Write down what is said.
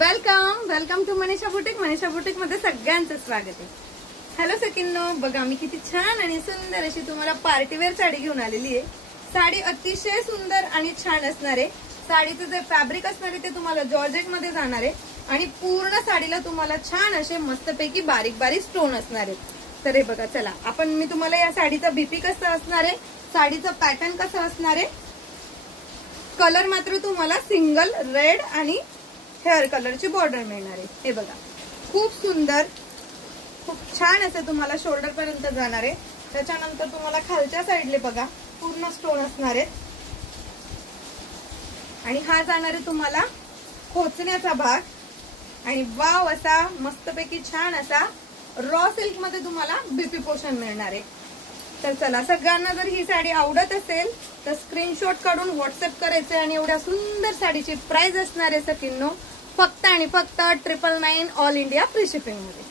Welcome to Manisha boutique. Manisha boutique मध्ये सगळ्यांचं स्वागत आहे. हॅलो सकिन्नो, बघा मी किती छान आणि सुंदर अशी तुम्हाला पार्टीवेअर साडी घेऊन आलेली आहे. साडी अतिशय सुंदर आणि छान असणार आहे. साडीचं जे फॅब्रिक असणार आहे ते तुम्हाला जॉर्जेट मध्ये जाणार आहे आणि पूर्ण साडीला तुम्हाला छान असे मस्तपैकी बारीक बारीक स्टोन असणार आहेत. तर हे बघा, चला आपण मी तुम्हाला या साडीचा बीपी कसं असणार आहे, साडीचं पॅटर्न कसं असणार आहे. कलर मात्र तुम्हाला सिंगल रेड आणि हेअर कलरची बॉर्डर मिळणार आहे. हे बघा, खूप सुंदर, खूप छान असं तुम्हाला शोल्डर पर्यंत जाणार आहे. त्याच्यानंतर तुम्हाला खालच्या साईडले बघा पूर्ण स्टोन असणार आहेत आणि हा जाणार आहे तुम्हाला खोचण्याचा भाग आणि वाव असा मस्तपैकी छान असा रॉ सिल्क मध्ये तुम्हाला बीपी पोर्शन मिळणार आहे. तर चला, सगळ्यांना जर ही साडी आवडत असेल तर स्क्रीनशॉट काढून व्हॉट्सअप करायचे आणि एवढ्या सुंदर साडीची प्राइस असणार आहे सकिन्नो फक्त आणि फक्त 999 ऑल इंडिया फ्री शिपिंग मध्ये.